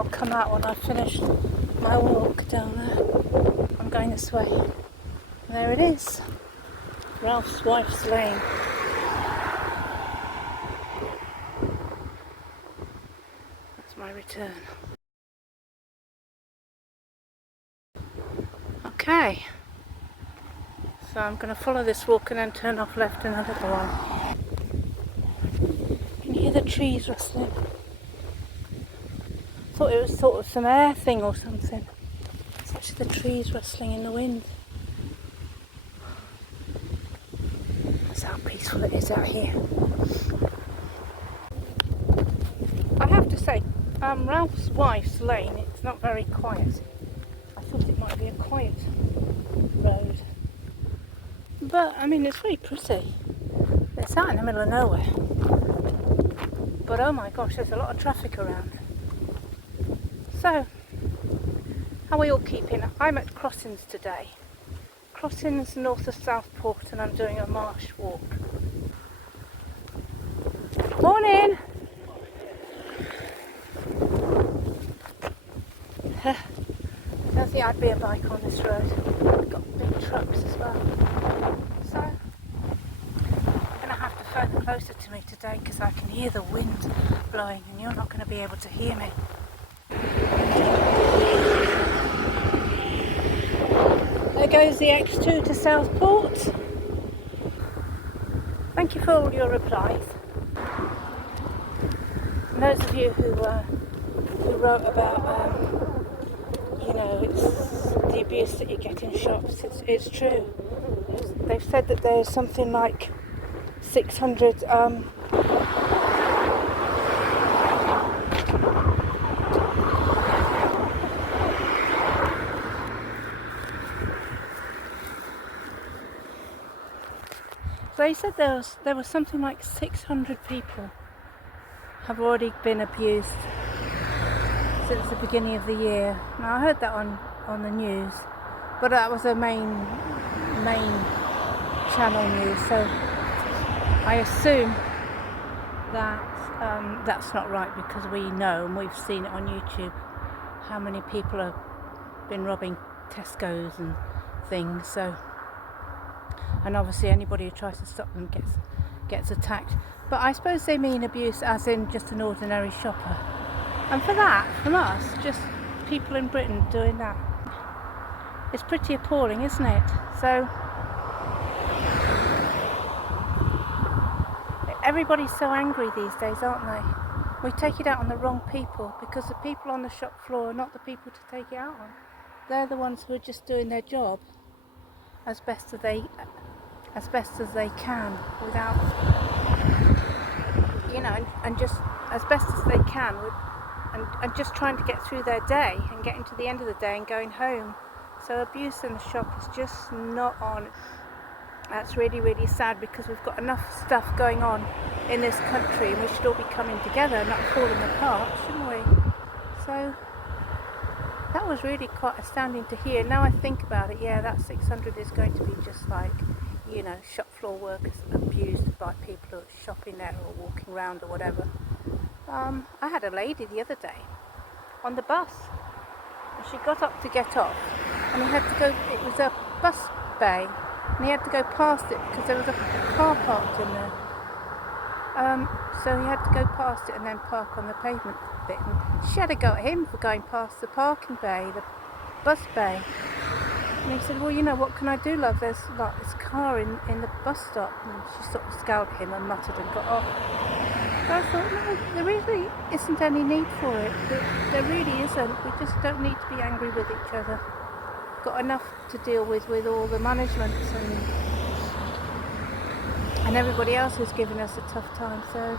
I'll come out when I've finished my walk down there. I'm going this way. And there it is. Ralph's Wife's Lane. That's my return. Okay. So I'm going to follow this walk and then turn off left in a little while. Can you hear the trees rustling? I thought it was sort of some air thing or something. It's actually the trees rustling in the wind. That's how peaceful it is out here. I have to say, Ralph's Wife's Lane, it's not very quiet. I thought it might be a quiet road. But, I mean, it's very pretty. It's out in the middle of nowhere. But oh my gosh, there's a lot of traffic around. So, how are we all keeping? I'm at Crossings today. Crossings north of Southport, and I'm doing a marsh walk. Morning! I don't think I'd be a bike on this road. We've got big trucks as well. So, I'm going to have to further closer to me today because I can hear the wind blowing and you're not going to be able to hear me. There goes the X2 to Southport. Thank you for all your replies. And those of you who wrote about, it's the abuse that you get in shops. It's true. They've said that there's something like 600 they said there was something like 600 people have already been abused since the beginning of the year. Now I heard that on the news, but that was a main channel news, so I assume that that's not right, because we know, and we've seen it on YouTube, how many people have been robbing Tesco's and things. So, and obviously anybody who tries to stop them gets attacked. But I suppose they mean abuse as in just an ordinary shopper. And for that, from us, just people in Britain doing that, it's pretty appalling, isn't it? So everybody's so angry these days, aren't they? We take it out on the wrong people, because the people on the shop floor are not the people to take it out on. They're the ones who are just doing their job as best as they can, without, and just as best as they can, and just trying to get through their day and getting to the end of the day and going home. So abuse in the shop is just not on. That's really, really sad, because we've got enough stuff going on in this country, and we should all be coming together, not falling apart, shouldn't we? So that was really quite astounding to hear. Now I think about it, yeah, that 600 is going to be just like, shop floor workers abused by people who are shopping there or walking around or whatever. I had a lady the other day on the bus, and she got up to get off, and he had to go, it was a bus bay, and he had to go past it because there was a car parked in there. So he had to go past it and then park on the pavement bit, and she had to go at him for going past the parking bay, the bus bay. And he said, well, what can I do, love? There's like this car in the bus stop. And she sort of scowled at him and muttered and got off. But I thought, no, there really isn't any need for it. There really isn't. We just don't need to be angry with each other. Got enough to deal with all the management and everybody else who's giving us a tough time. So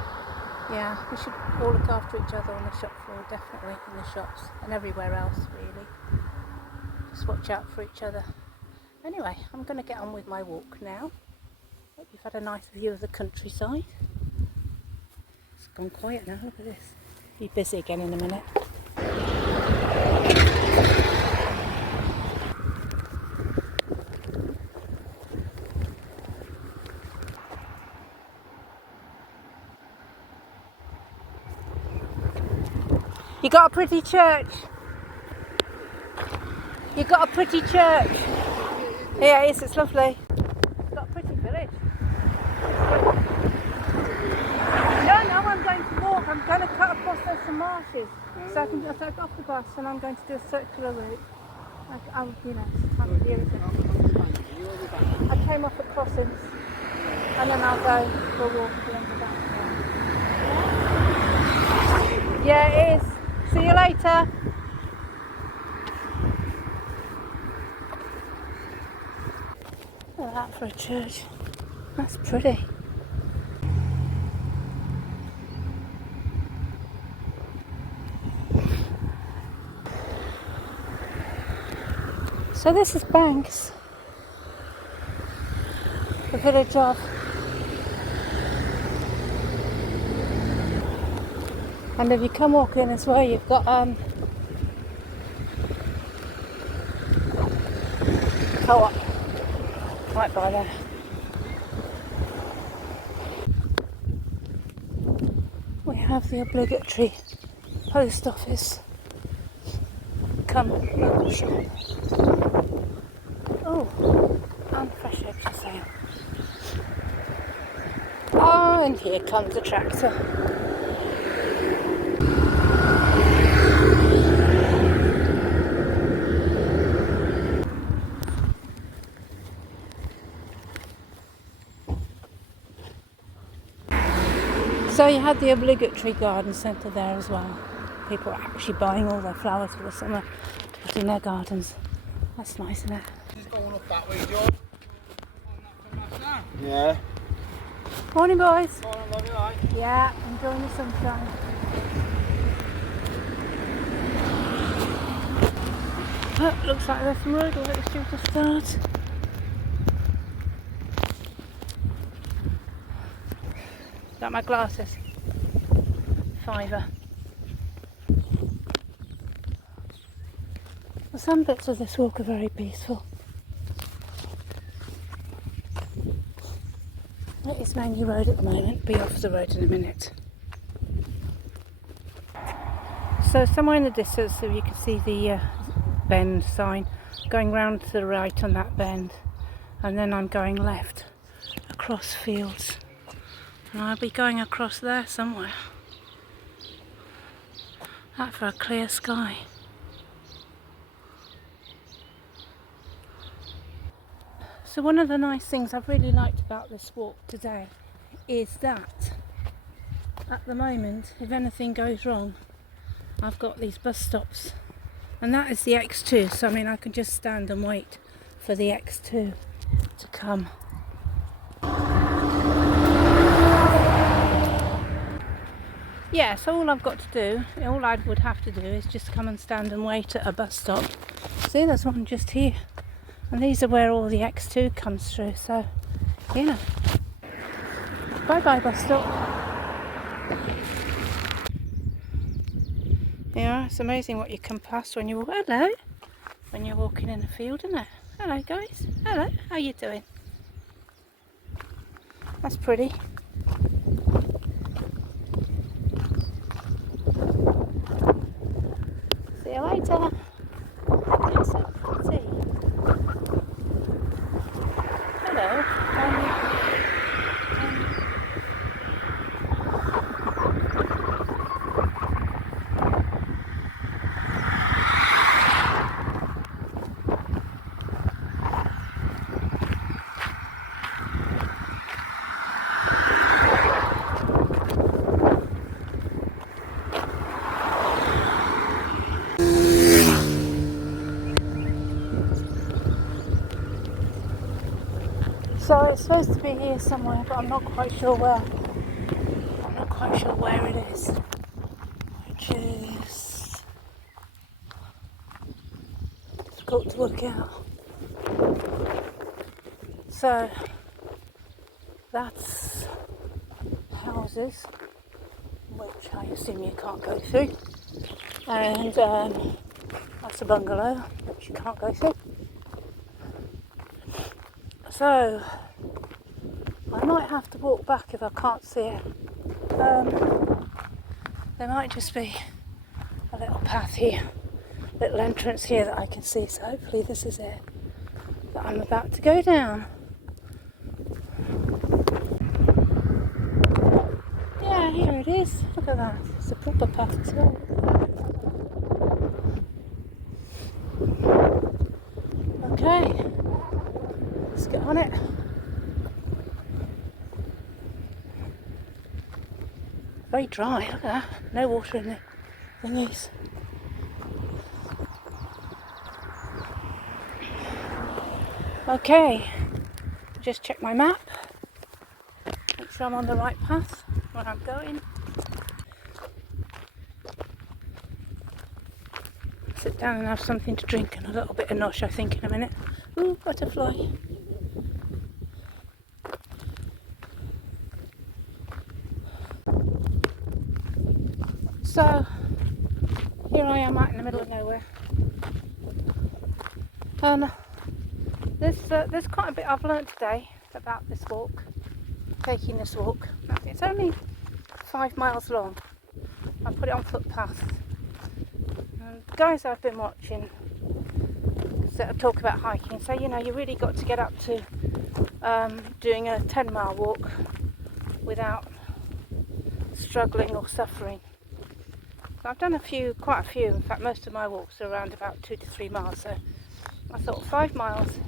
yeah, we should all look after each other on the shop floor, definitely, in the shops and everywhere else, really. Just watch out for each other. Anyway, I'm going to get on with my walk now. Hope you've had a nice view of the countryside. It's gone quiet now, look at this. Be busy again in a minute. You got a pretty church. You got a pretty church. Yeah, it is. It's lovely. It's got a pretty village. No, I'm going to walk. I'm going to cut across those some marshes, so I can just get off the bus, and I'm going to do a circular route. I'll, time of year, isn't it? I came off at crossings, and then I'll go for a walk at the end of that. Yeah, it is. See you later. Look at that for a church. That's pretty. So this is Banks, the village of. And if you come walking this way, you've got Co-op right by there. We have the obligatory post office. Come local shop. Oh, and fresh eggs for sale. Oh, and here comes the tractor. So you had the obligatory garden centre there as well. People are actually buying all their flowers for the summer to put in their gardens. That's nice, isn't it? Just going up that way, George. Yeah. Morning, boys. Morning, love you, right? Yeah, enjoying the sunshine. Oh, looks like there's some road work due to start. Got my glasses. £5. Well, some bits of this walk are very peaceful. It is Mangy Road at the moment. Be off the road in a minute. So somewhere in the distance, so you can see the bend sign, going round to the right on that bend, and then I'm going left across fields, and I'll be going across there somewhere. That for a clear sky. So one of the nice things I've really liked about this walk today is that at the moment, if anything goes wrong, I've got these bus stops, and that is the X2, so I mean I can just stand and wait for the X2 to come. Yeah, so all I've got to do, all I would have to do is just come and stand and wait at a bus stop. See, there's one just here, and these are where all the X2 comes through, so yeah. Bye bye bus stop. Yeah, it's amazing what you come past when you walk. Hello, when you're walking in a field, isn't it? Hello guys, hello, how you doing? That's pretty. See you later. It's so pretty. Hello. So it's supposed to be here somewhere, but I'm not quite sure where. I'm not quite sure where it is. Which is difficult to work out. So that's houses, which I assume you can't go through. And that's a bungalow, which you can't go through. So I might have to walk back if I can't see it. There might just be a little path here, little entrance here that I can see. So hopefully this is it that I'm about to go down. Yeah, here it is. Look at that. It's a proper path as well. Okay, let's get on it. Very dry, look at that. No water in the thingies. Okay, just check my map. Make sure I'm on the right path where I'm going. Sit down and have something to drink and a little bit of nosh, I think, in a minute. Ooh, butterfly. So, here I am out in the middle of nowhere. And there's quite a bit I've learnt today about this walk, taking this walk. It's only 5 miles long. I put it on footpaths. And the guys I've been watching sort of talk about hiking say, you know, you really got to get up to doing a 10-mile walk without struggling or suffering. So I've done quite a few. In fact, most of my walks are around about 2 to 3 miles. So I thought 5 miles,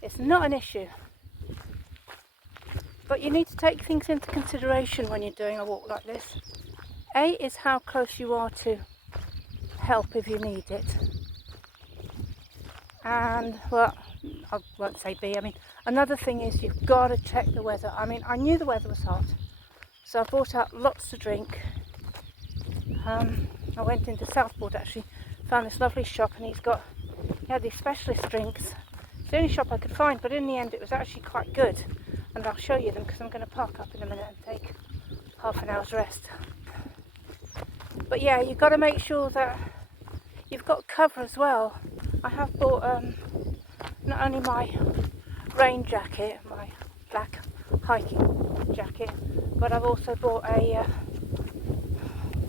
it's not an issue. But you need to take things into consideration when you're doing a walk like this. A is how close you are to help if you need it. And, well, I won't say B. I mean, another thing is you've got to check the weather. I mean, I knew the weather was hot, so I brought out lots to drink. I went into Southport actually, found this lovely shop, and he had these specialist drinks. It's the only shop I could find, but in the end it was actually quite good. And I'll show you them because I'm going to park up in a minute and take half an hour's rest. But yeah, you've got to make sure that you've got cover as well. I have bought not only my rain jacket, my black hiking jacket, but I've also bought a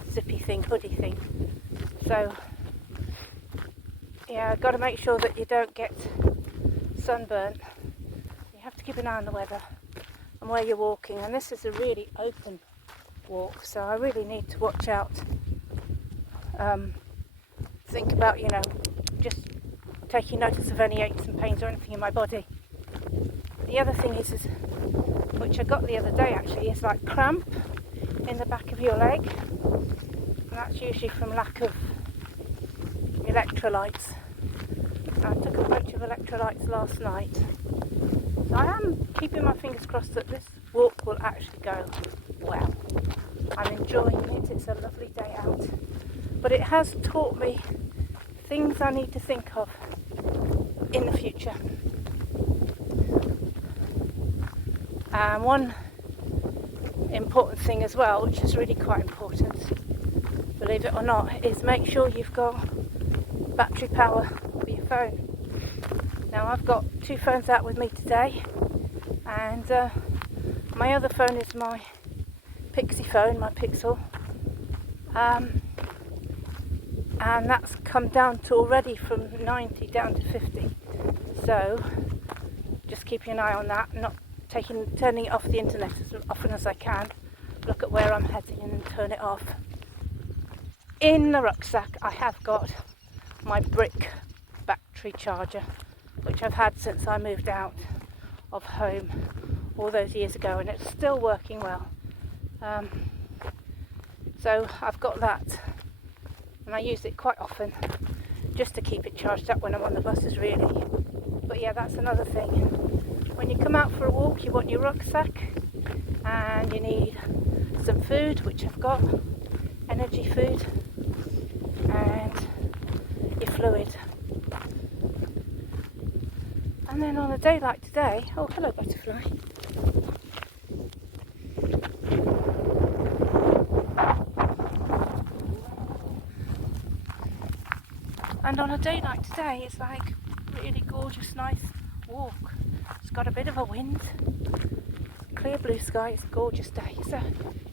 zippy thing, hoodie thing. So yeah, I've got to make sure that you don't get sunburnt. You have to keep an eye on the weather and where you're walking, and this is a really open walk, so I really need to watch out. Think about, you know, just taking notice of any aches and pains or anything in my body. The other thing is which I got the other day actually, is like cramp in the back of your leg, and that's usually from lack of electrolytes. I took a bunch of electrolytes last night, so I am keeping my fingers crossed that this walk will actually go well. I'm enjoying it, it's a lovely day out, but it has taught me things I need to think of in the future. And one important thing as well, which is really quite important, believe it or not, is make sure you've got battery power for your phone. Now I've got 2 phones out with me today, and my other phone is my Pixie phone, my Pixel, and that's come down to already from 90 down to 50. So just keeping an eye on that, not turning it off the internet as often as I can, look at where I'm heading and then turn it off. In the rucksack I have got my brick battery charger, which I've had since I moved out of home all those years ago, and it's still working well. So I've got that, and I use it quite often just to keep it charged up when I'm on the buses really. But yeah, that's another thing. When you come out for a walk, you want your rucksack, and you need some food, which I've got, energy food, and your fluid. And then on a day like today, oh hello butterfly. And on a day like today, it's like really gorgeous, nice walk. It's got a bit of a wind, clear blue sky. It's a gorgeous day. So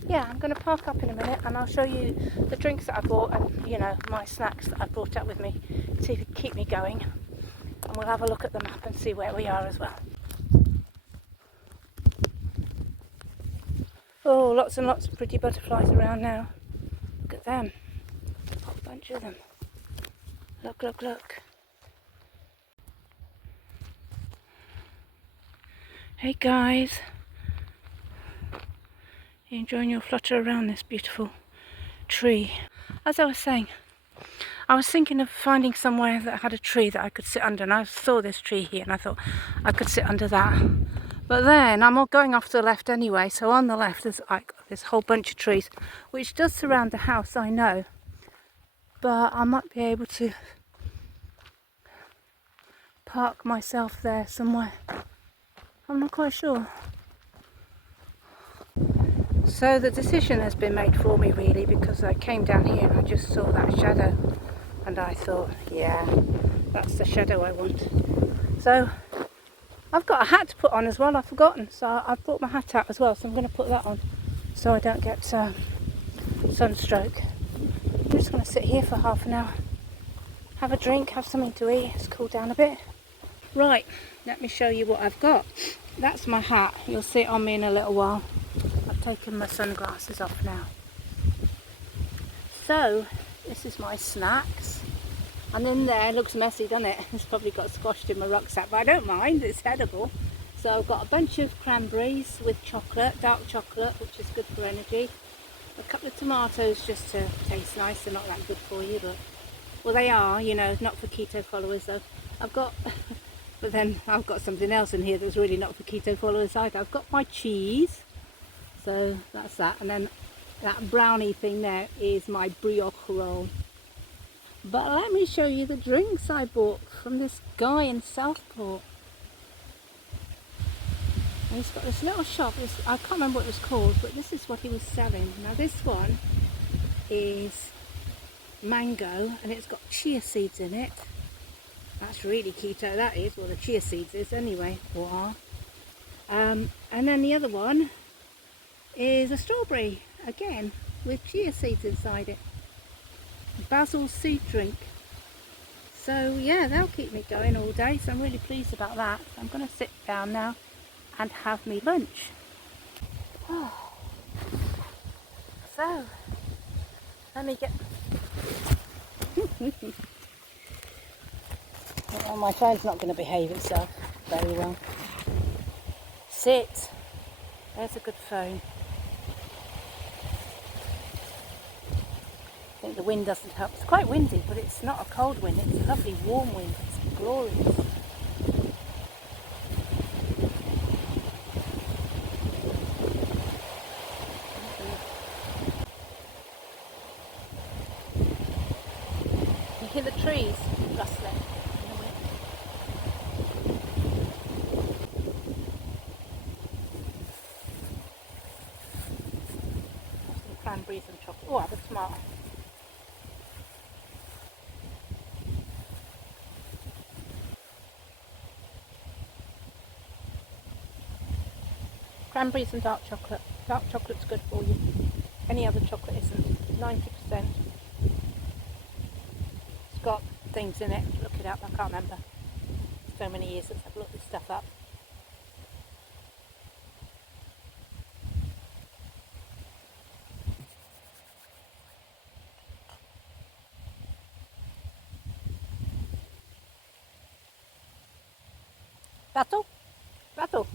yeah, I'm going to park up in a minute and I'll show you the drinks that I bought and, you know, my snacks that I brought up with me. See if it can keep me going. And we'll have a look at the map and see where we are as well. Oh, lots and lots of pretty butterflies around now. Look at them. A whole bunch of them. Look, look, look. Hey guys. You enjoying your flutter around this beautiful tree? As I was saying, I was thinking of finding somewhere that had a tree that I could sit under, and I saw this tree here and I thought I could sit under that. But then I'm all going off to the left anyway, so on the left there's like this whole bunch of trees, which does surround the house, I know. But I might be able to park myself there somewhere. I'm not quite sure. So the decision has been made for me really, because I came down here and I just saw that shadow and I thought, yeah, that's the shadow I want. So I've got a hat to put on as well, I've forgotten, so I've brought my hat out as well, so I'm going to put that on so I don't get sunstroke. I'm just going to sit here for half an hour, have a drink, have something to eat, it's cooled down a bit. Right, let me show you what I've got. That's my hat, you'll see it on me in a little while. I've taken my sunglasses off now. So, this is my snacks. And in there, it looks messy, doesn't it? It's probably got squashed in my rucksack, but I don't mind, it's edible. So I've got a bunch of cranberries with chocolate, dark chocolate, which is good for energy. A couple of tomatoes just to taste nice, they're not that good for you, but, well they are, you know, not for keto followers though. I've got, but then I've got something else in here that's really not for keto followers either. I've got my cheese, so that's that, and then that brownie thing there is my brioche roll. But let me show you the drinks I bought from this guy in Southport. And he's got this little shop, I can't remember what it was called, but this is what he was selling. Now this one is mango and it's got chia seeds in it. That's really keto, that is. Well, the chia seeds is anyway, or are. And then the other one is a strawberry, again, with chia seeds inside it. Basil seed drink. So yeah, they'll keep me going all day, so I'm really pleased about that. I'm going to sit down now and have me lunch. Oh. So let me get well, my phone's not going to behave itself very well. Sit. There's a good phone. I think the wind doesn't help. It's quite windy, but it's not a cold wind. It's a lovely warm wind. It's glorious. You hear the trees rustling in the wind. Some cranberries and chocolate. Oh, I have a tomato. Cranberries and dark chocolate. Dark chocolate's good for you. Any other chocolate isn't. 90%. It's got things in it. Look it up. I can't remember. So many years since I've looked this stuff up. Battle? Battle.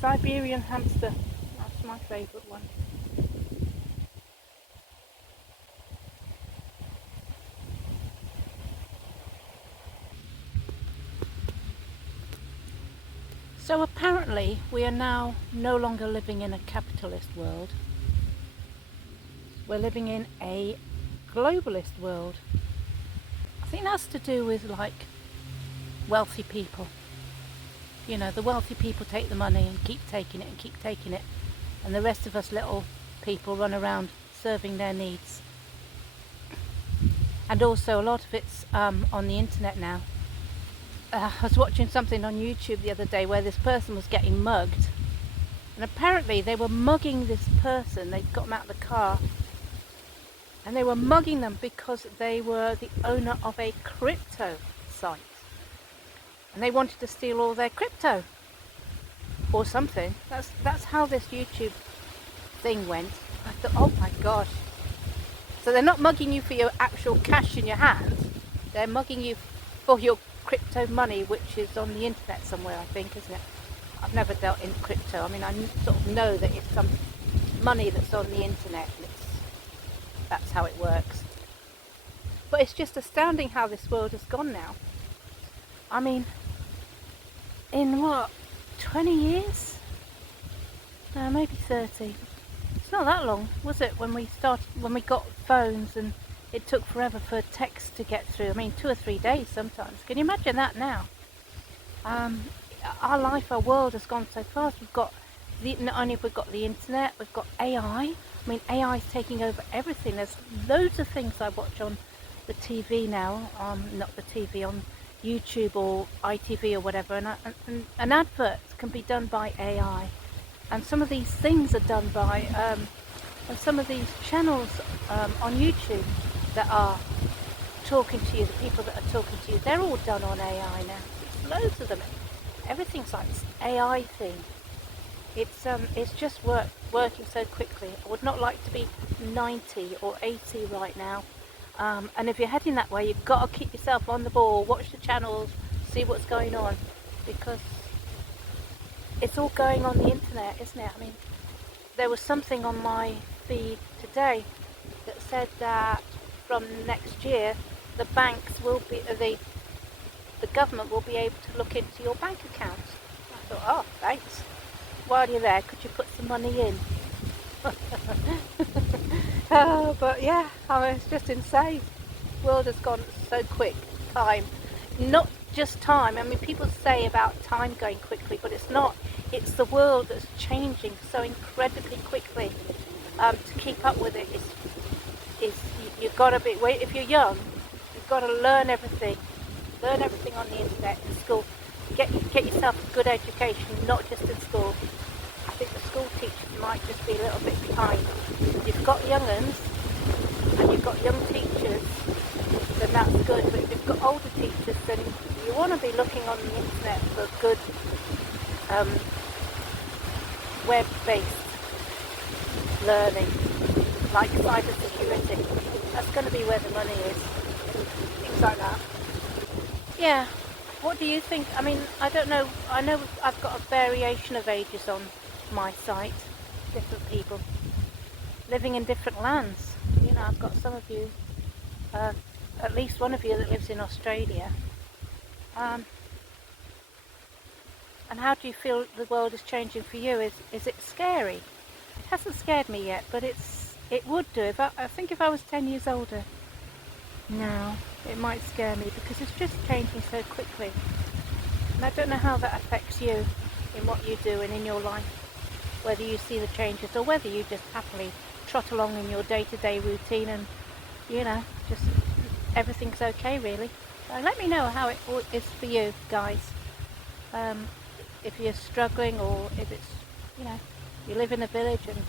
Siberian hamster, that's my favourite one. So apparently we are now no longer living in a capitalist world. We're living in a globalist world. I think that's to do with like wealthy people. You know, the wealthy people take the money and keep taking it and keep taking it, and the rest of us little people run around serving their needs. and also a lot of it's on the internet now. I was watching something on YouTube the other day where this person was getting mugged, and apparently they were mugging this person. They'd got them out of the car, and they were mugging them because they were the owner of a crypto site, and they wanted to steal all their crypto or something. That's how this YouTube thing went. I thought, oh my gosh. So they're not mugging you for your actual cash in your hand, they're mugging you for your crypto money, which is on the internet somewhere, I think, isn't it? I've never dealt in crypto. I mean, I sort of know that it's some money that's on the internet, and that's how it works. But it's just astounding how this world has gone now. I mean, in what, 20 years? No, maybe 30. It's not that long, was it, when we got phones and it took forever for text to get through? I mean, 2 or 3 days sometimes. Can you imagine that now? Our life, our world has gone so fast. Not only have we got the internet, we've got AI. I mean, AI is taking over everything. There's loads of things I watch on the TV now, not the TV, on YouTube or ITV or whatever, and adverts can be done by AI. And some of these things are done by, and some of these channels on YouTube that are talking to you, the people that are talking to you, they're all done on AI now. There's loads of them. Everything's like this AI thing. It's just working so quickly. I would not like to be 90 or 80 right now. And if you're heading that way, you've got to keep yourself on the ball, watch the channels, see what's going on, because it's all going on the internet, isn't it? I mean, there was something on my feed today that said that from next year, the banks will be, the government will be able to look into your bank account. I thought, oh, thanks. While you're there, could you put some money in? But yeah, I mean, it's just insane. The world has gone so quick. Time, not just time. I mean, people say about time going quickly, but it's not. It's the world that's changing so incredibly quickly. To keep up with it you've got to be. If you're young, you've got to learn everything. Learn everything on the internet in school. Get yourself a good education, not just in school. I think the school teachers might just be a little bit behind. If you've got young uns and you've got young teachers, then that's good. But if you've got older teachers, then you want to be looking on the internet for good web-based learning, like cyber security. That's going to be where the money is. Things like that. Yeah. What do you think? I mean, I don't know. I know I've got a variation of ages on my site. Different people living in different lands. You know, I've got some of you, at least one of you that lives in Australia. And how do you feel the world is changing for you? Is it scary? It hasn't scared me yet, but it would do. I think if I was 10 years older now, it might scare me because it's just changing so quickly. And I don't know how that affects you in what you do and in your life, whether you see the changes or whether you just happily trot along in your day-to-day routine and, you know, just everything's okay really. So let me know how it is for you guys. If you're struggling, or if it's, you know, you live in a village and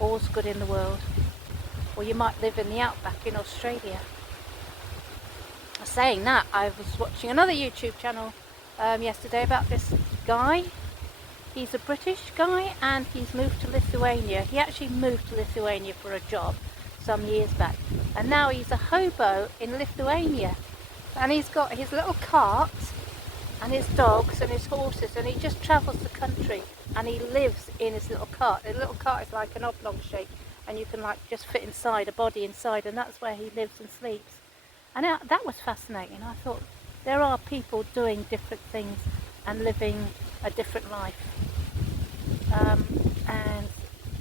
all's good in the world, or you might live in the outback in Australia. Saying that, I was watching another YouTube channel yesterday about this guy. He's a British guy and he's moved to Lithuania. He actually moved to Lithuania for a job some years back, and now he's a hobo in Lithuania, and he's got his little cart and his dogs and his horses, and he just travels the country and he lives in his little cart. The little cart is like an oblong shape and you can like just fit inside, a body inside, and that's where he lives and sleeps. And that was fascinating. I thought there are people doing different things and living a different life. And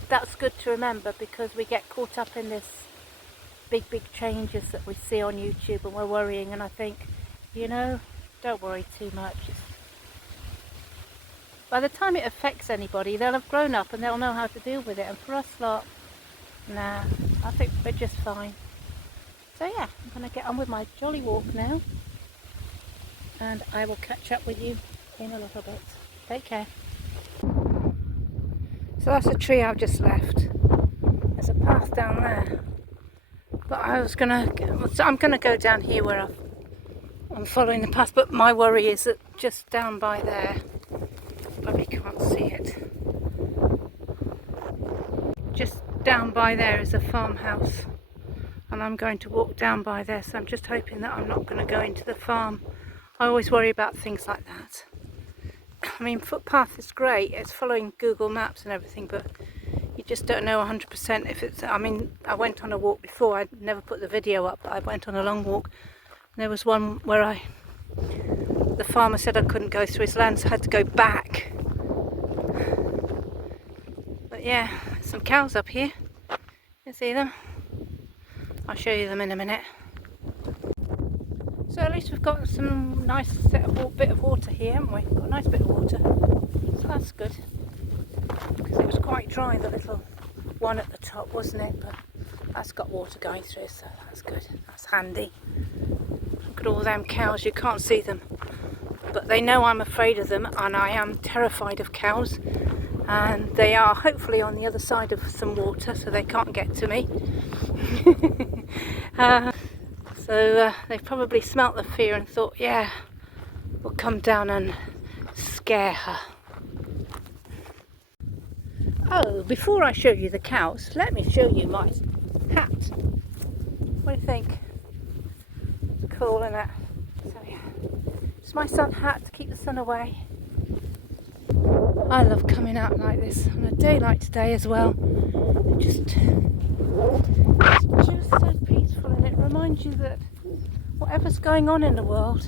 that's good to remember, because we get caught up in this big changes that we see on YouTube and we're worrying, and I think, you know, don't worry too much. By the time it affects anybody, they'll have grown up and they'll know how to deal with it. And for us lot, nah, I think we're just fine. So yeah, I'm going to get on with my jolly walk now, and I will catch up with you in a little bit. Take care. So that's a tree I've just left. There's a path down there, but I'm gonna go down here where I'm following the path. But my worry is that just down by there, probably can't see it. Just down by there is a farmhouse, and I'm going to walk down by there. So I'm just hoping that I'm not going to go into the farm. I always worry about things like that. I mean, footpath is great. It's following Google Maps and everything, but you just don't know 100% if it's... I mean, I went on a walk before. I never put the video up, but I went on a long walk. And there was one where the farmer said I couldn't go through his land, so I had to go back. But yeah, some cows up here. You see them? I'll show you them in a minute. So at least we've got some nice bit of water here, haven't we? Got a nice bit of water. So that's good. Because it was quite dry, the little one at the top, wasn't it? But that's got water going through, so that's good. That's handy. Look at all them cows. You can't see them, but they know I'm afraid of them, and I am terrified of cows. And they are hopefully on the other side of some water, so they can't get to me. So they've probably smelt the fear and thought, yeah, we'll come down and scare her. Oh, before I show you the cows, let me show you my hat. What do you think? It's cool, isn't it? So yeah, it's my sun hat to keep the sun away. I love coming out like this on a day like today as well. It's just so peaceful, and it reminds you that whatever's going on in the world,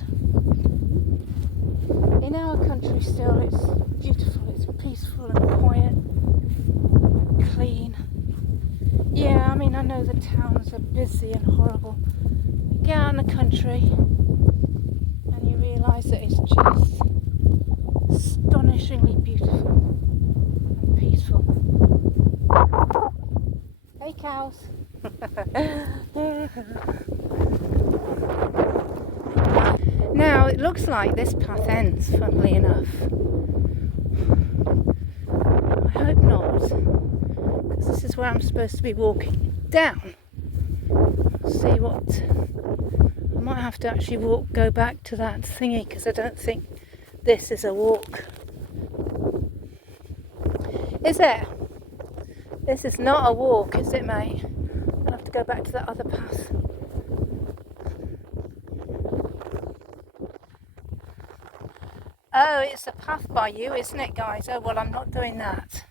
in our country still, it's beautiful, it's peaceful and quiet and clean. Yeah, I mean, I know the towns are busy and horrible. You get out in the country and you realise that it's just astonishingly beautiful and peaceful. Hey cows! Now it looks like this path ends, funnily enough. I hope not, because this is where I'm supposed to be walking down. See what... I might have to actually go back to that thingy, because I don't think this is a walk. Is it? This is not a walk, is it, mate? I'll have to go back to that other path. Oh, it's a path by you, isn't it, guys? Oh, well, I'm not doing that.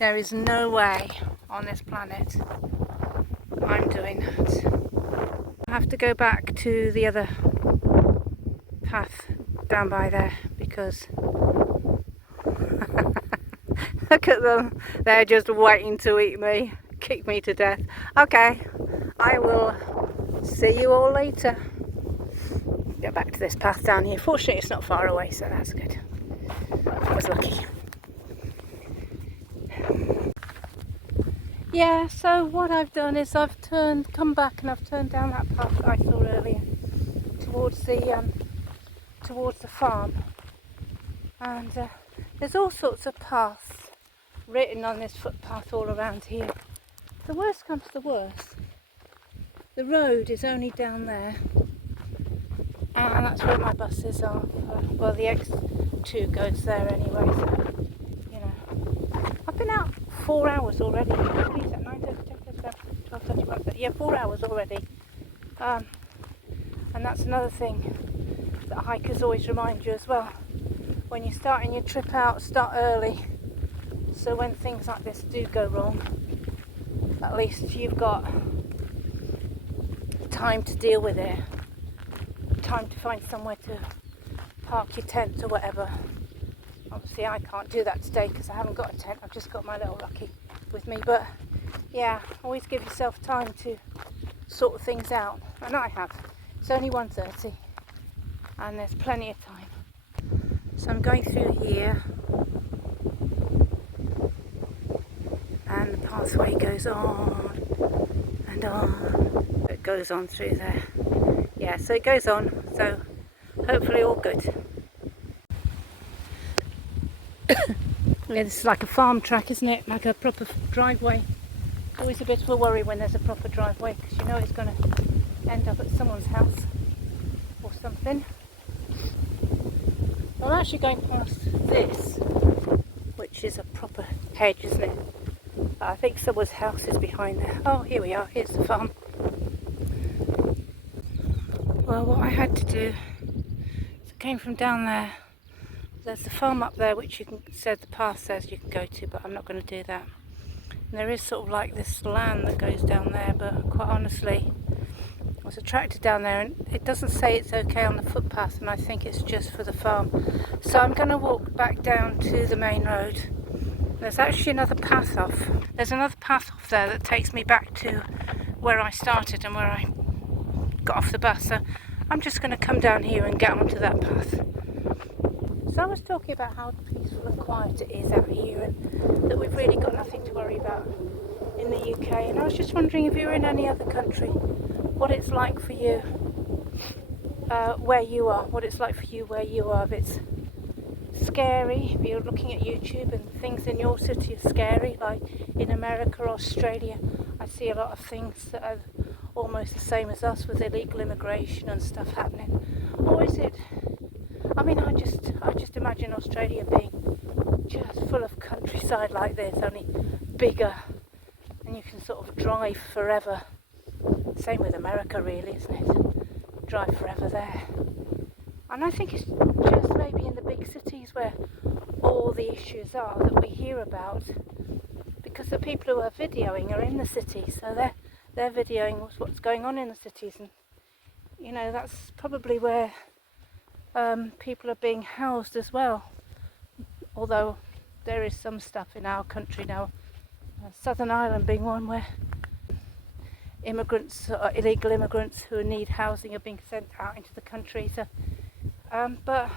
There is no way on this planet I'm doing that. I have to go back to the other path down by there, because look at them, they're just waiting to eat me, kick me to death. Okay, I will see you all later. Get back to this path down here. Fortunately it's not far away, so that's good. I was lucky. Yeah, so what I've done is I've come back and I've turned down that path that I saw earlier towards the farm, and there's all sorts of paths written on this footpath all around here. The worst comes to worst, the road is only down there, and that's where my buses are. Well, the X2 goes there anyway, so, you know. I've been out 4 hours already. Is that 9:30, 10:30, 12:30, 1:30? Yeah, 4 hours already. And that's another thing that hikers always remind you as well. When you're starting your trip out, start early. So when things like this do go wrong, at least you've got time to deal with it. Time to find somewhere to park your tent or whatever. Obviously I can't do that today because I haven't got a tent. I've just got my little Lucky with me. But yeah, always give yourself time to sort things out. And I have. It's only 1:30 and there's plenty of time. So I'm going through here, and the pathway goes on and on. It goes on through there. Yeah, so it goes on, so hopefully all good. Yeah, this is like a farm track, isn't it? Like a proper driveway. It's always a bit of a worry when there's a proper driveway, because you know it's going to end up at someone's house or something. I'm actually going past this, which is a proper hedge, isn't it? I think someone's house is behind there. Oh, here we are. Here's the farm. Well, what I had to do, so I came from down there. There's the farm up there, which the path says you can go to, but I'm not going to do that. And there is sort of like this land that goes down there, but quite honestly, I was attracted down there, and it doesn't say it's okay on the footpath, and I think it's just for the farm. So I'm going to walk back down to the main road. There's actually another path off. There's another path off there that takes me back to where I started and where I got off the bus. So I'm just going to come down here and get onto that path. So I was talking about how peaceful and quiet it is out here, and that we've really got nothing to worry about in the UK. And I was just wondering if you're in any other country, what it's like for you where you are, what it's like for you where you are. If it's scary, if you're looking at YouTube and things in your city are scary, like in America or Australia, I see a lot of things that are almost the same as us with illegal immigration and stuff happening. Or is it, I mean, I just imagine Australia being just full of countryside like this, only bigger, and you can sort of drive forever. Same with America, really, isn't it? Drive forever there. And I think it's just maybe in the big cities where all the issues are that we hear about, because the people who are videoing are in the cities, so they're videoing what's going on in the cities, and you know, that's probably where people are being housed as well. Although there is some stuff in our country now, Southern Ireland being one, where immigrants, or illegal immigrants who need housing, are being sent out into the country. So, but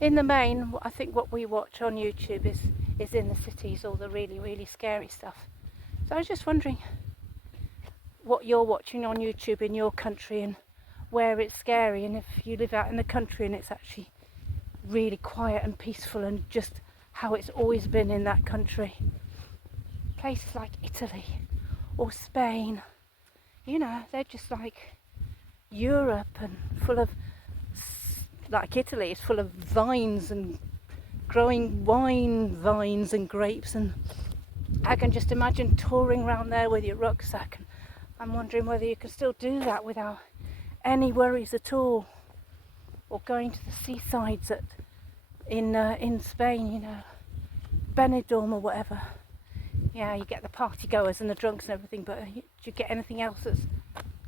in the main, I think what we watch on YouTube is in the cities, all the really, really scary stuff. So I was just wondering what you're watching on YouTube in your country, and where it's scary, and if you live out in the country and it's actually really quiet and peaceful, and just how it's always been in that country. Places like Italy or Spain, you know, they're just like Europe, and full of, like Italy is full of vines and growing wine vines and grapes, and I can just imagine touring around there with your rucksack, and I'm wondering whether you can still do that without any worries at all, or going to the seasides in Spain, you know, Benidorm or whatever. Yeah, you get the party goers and the drunks and everything, but do you get anything else that's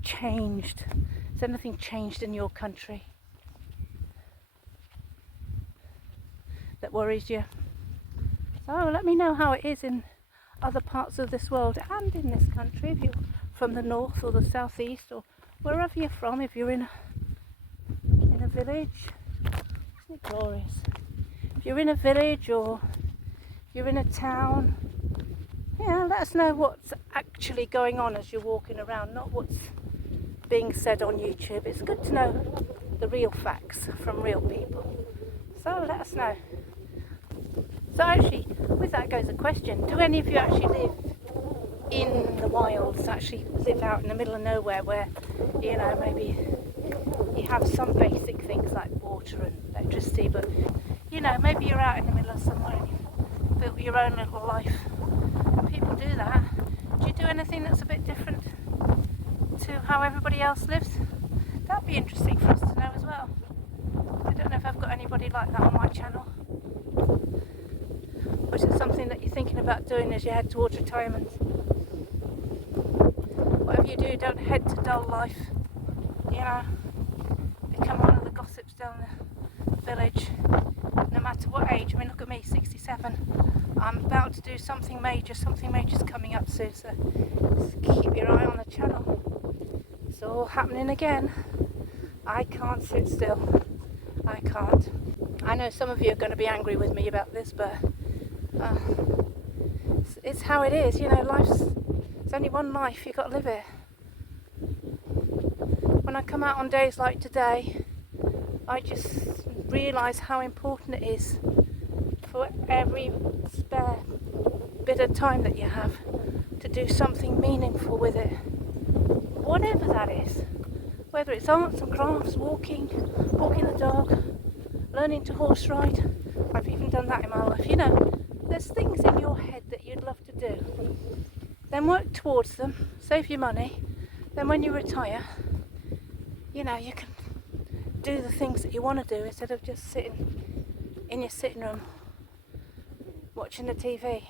changed? Has anything changed in your country that worries you? So let me know how it is in other parts of this world and in this country, if you're from the north or the southeast or wherever you're from. If you're in a village, isn't it glorious? If you're in a village or you're in a town, yeah, let us know what's actually going on as you're walking around, not what's being said on YouTube. It's good to know the real facts from real people. So let us know. So actually, with that goes a question. Do any of you actually live in the wilds, actually live out in the middle of nowhere, where, you know, maybe you have some basic things like water and electricity, but, you know, maybe you're out in the middle of somewhere and you've built your own little life. People do that. Do you do anything that's a bit different to how everybody else lives? That'd be interesting for us to know as well. I don't know if I've got anybody like that on my channel. Or is it something that you're thinking about doing as you head towards retirement? Whatever you do, don't head to dull life. You know, become one of the gossips down the village, no matter what age. I mean, look at me, 67. I'm about to do something major. Something major's coming up soon, so just keep your eye on the channel. It's all happening again. I can't sit still. I can't. I know some of you are going to be angry with me about this, but it's how it is. You know, life's There's only one life, you've got to live it. When I come out on days like today, I just realise how important it is for every spare bit of time that you have to do something meaningful with it. Whatever that is. Whether it's arts and crafts, walking the dog, learning to horse ride. I've even done that in my life. You know, there's things in your head that you'd love to do. Then work towards them, save your money. Then when you retire, you know, you can do the things that you want to do instead of just sitting in your sitting room watching the TV.